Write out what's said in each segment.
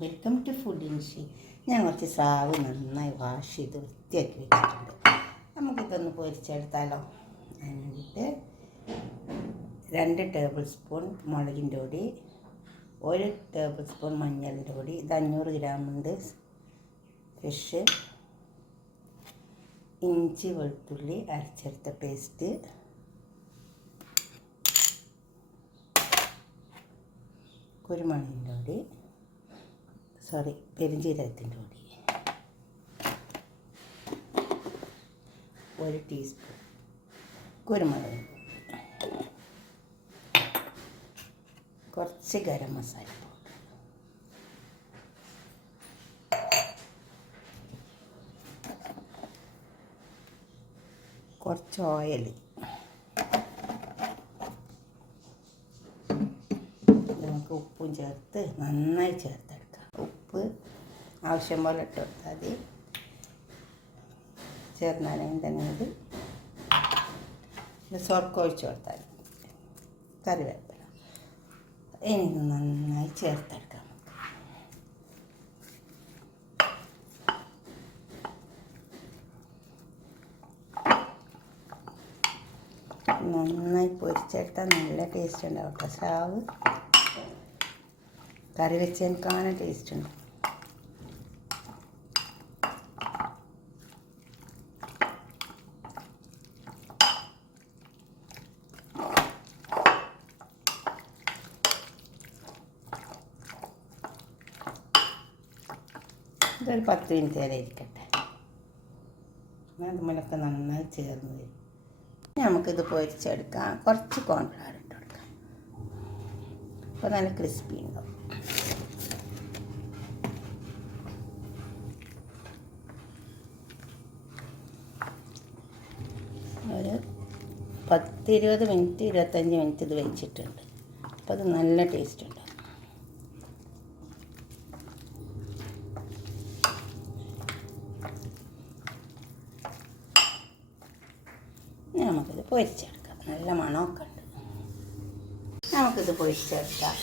Welcome to food ഇൻഷി. ഞാൻ കുറച്ച് സ്രാവ് നന്നായി വാഷ് ചെയ്ത് വൃത്തിയാക്കി വെച്ചിട്ടുണ്ട്. നമുക്കിതൊന്ന് പൊരിച്ചെടുത്താലോ. അതിന് വേണ്ടിയിട്ട് 2 ടേബിൾ സ്പൂൺ മുളകിൻ്റെ പൊടി, 1 ടേബിൾ സ്പൂൺ മഞ്ഞളിൻ്റെ പൊടി, ഇത് 500 ഗ്രാമുണ്ട് ഫിഷ്, ഇഞ്ചി വെളുത്തുള്ളി അരച്ചെടുത്ത പേസ്റ്റ്, കുരുമുളകിൻ്റെ പൊടി, പെരുംജീരകത്തിൻ്റെ പൊടി, 1 ടീസ്പൂൺ കുരുമുളക്, കുറച്ച് ഗരം മസാല പൗഡർ, കുറച്ച് ഓയിൽ, നമുക്ക് ഉപ്പും ചേർത്ത് നന്നായി ചേർത്തെടുക്കാം. ഉപ്പ് ആവശ്യം പോലെ ഇട്ട് കൊടുത്താൽ മതി. ചേർന്നാലും തന്നെ ഇത് സ്വർക്കം ഒഴിച്ച് കൊടുത്താൽ കറിവേപ്പില. ഇനി നന്നായി ചേർത്തെടുക്കാം. നന്നായി പൊരിച്ചെടുത്താൽ നല്ല ടേസ്റ്റ് ഉണ്ടാവും കേട്ടോ. സ്രാവ് കറി വെച്ചേക്കാനും ടേസ്റ്റ് ഉണ്ട്. ഇതൊരു 10 മിനിറ്റ് വരെ ഇരിക്കട്ടെ. അതുമൂലമൊക്കെ നന്നായി ചേർന്ന് വരും. നമുക്കിത് പൊരിച്ചെടുക്കാം. കുറച്ച് കോൺഫ്ലവർ ഇട്ട് കൊടുക്കാം. അപ്പോൾ നല്ല ക്രിസ്പി ഉണ്ടാവും. ഒരു 10-20 മിനിറ്റ് 25 മിനിറ്റ് ഇത് വെച്ചിട്ടുണ്ട്. അപ്പോൾ അത് നല്ല ടേസ്റ്റ് ഉണ്ടാവും. നമുക്കിത് പൊരിച്ചെടുക്കാം. നല്ല മണമൊക്കെ ഉണ്ട്. നമുക്കിത് പൊരിച്ചെടുക്കാം.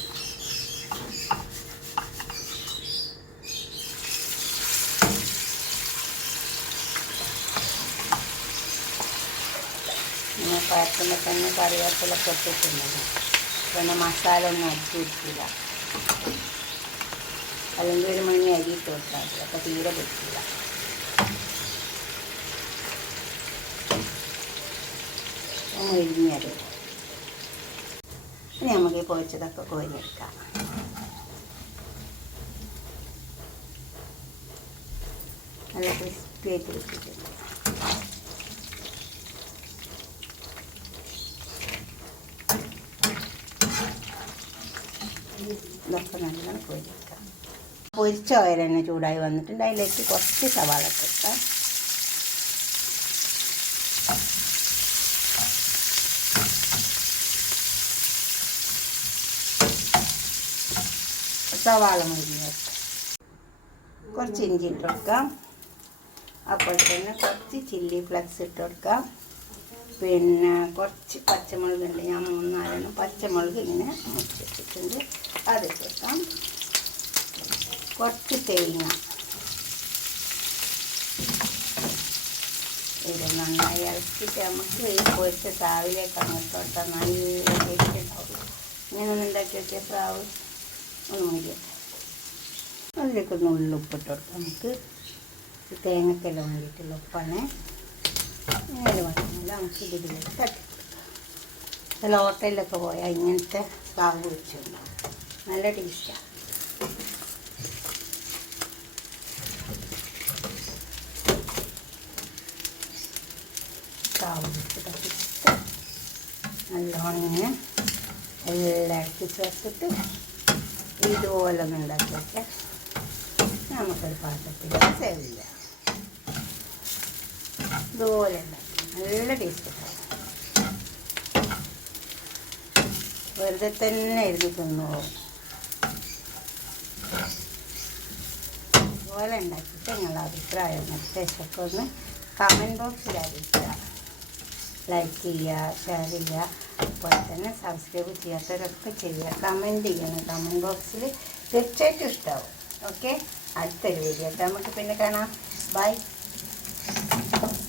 പിന്നെ പഴക്കുമ്പോൾ തന്നെ കറിവേപ്പിലൊക്കെ ഇട്ടിട്ടുണ്ടെങ്കിൽ പിന്നെ മസാല ഒന്നും അടിച്ചിരിക്കില്ല. അല്ലെങ്കിൽ 1 മണി അരി ഇട്ട് കൊടുത്താൽ മതി. അപ്പോൾ തീരെ പറ്റില്ല. മുരിഞ്ഞത് ഇനി നമുക്ക് പൊരിച്ചതൊക്കെ കോരിയെടുക്കാം. നല്ല ക്രിസ്പി ആയിട്ട് കിട്ടിയിട്ടുണ്ട്. ഇതൊക്കെ നല്ലോണം കോരിയെടുക്കാം. പൊരിച്ച ഓയിൽ തന്നെ ചൂടായി വന്നിട്ടുണ്ട്. അതിലേക്ക് കുറച്ച് സവാള ഇട്ടെടുക്കാം. സവാള മുരിഞ്ഞ് വെക്കാം. കുറച്ച് ഇഞ്ചി ഇട്ട് കൊടുക്കാം. അപ്പോൾ തന്നെ കുറച്ച് ചില്ലി ഫ്ലെക്സ് ഇട്ട് കൊടുക്കാം. പിന്നെ കുറച്ച് പച്ചമുളക് ഉണ്ട്. ഞാൻ 3-4 പച്ചമുളക് ഇങ്ങനെ മുറിച്ചിട്ടിട്ടുണ്ട്. അതിട്ട് കൊടുക്കാം. കുറച്ച് തേങ്ങ. ഇത് നന്നായി ഇളക്കിയിട്ട് നമുക്ക് ഈ പൊരിച്ച സ്രാവിലേക്ക് അങ്ങോട്ട് കൊടുത്താൽ നല്ല ടേസ്റ്റ് ഉണ്ടാവും. ഇങ്ങനെ ഒന്ന് ഉണ്ടാക്കി വെച്ച സ്രാവ് ഒന്ന് മതിയട്ടെ. അതിലേക്ക് ഒന്ന് ഉള്ളിപ്പിട്ട് കൊടുക്കാം. നമുക്ക് തേങ്ങക്കെല്ലാം വേണ്ടിയിട്ടുള്ള ഉപ്പാണ്. ഇങ്ങനെ വന്നില്ല നമുക്ക് ഇതിലേക്ക് തട്ടി കൊടുക്കാം. ചില ഹോട്ടലിലൊക്കെ പോയാൽ ഇങ്ങനത്തെ സ്രാവ് പൊരിച്ചുണ്ടാവും. നല്ല ടേസ്റ്റാണ്. സ്രാവ് പൊരിച്ച് തട്ടിച്ചിട്ട് നല്ലോണം ഇങ്ങനെ എല്ലാം ഇറക്കി ചേർത്തിട്ട് ഇതുപോലെ ഒന്ന് ഉണ്ടാക്കി വയ്ക്കാം. നമുക്കൊരു പാത്രത്തിൽ സേവ് ചെയ്യാം. ഇതുപോലെ ഉണ്ടാക്കി നല്ല ടേസ്റ്റ് ഉണ്ടാവും. വെറുതെ തന്നെ ഇരുന്ന് തിന്നുപോകും. ഇതുപോലെ ഉണ്ടാക്കിയിട്ട് നിങ്ങളുടെ അഭിപ്രായം നിർദ്ദേശമൊക്കെ ഒന്ന് കമൻറ്റ് ബോക്സിൽ അറിയിക്കുക. ലൈക്ക് ചെയ്യുക, ഷെയർ ചെയ്യുക. അതുപോലെ തന്നെ സബ്സ്ക്രൈബ് ചെയ്യാത്തവരൊക്കെ ചെയ്യുക. കമൻറ്റ് ചെയ്യണം. കമൻറ്റ് ബോക്സിൽ തീർച്ചയായിട്ടും ഇഷ്ടമാവും. ഓക്കെ, അടുത്തൊരു വീഡിയോ ഒക്കെ നമുക്ക് പിന്നെ കാണാം. ബൈ.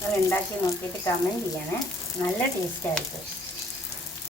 അത് ഉണ്ടാക്കി നോക്കിയിട്ട് കമൻറ്റ് ചെയ്യണേ. നല്ല ടേസ്റ്റായിരിക്കും.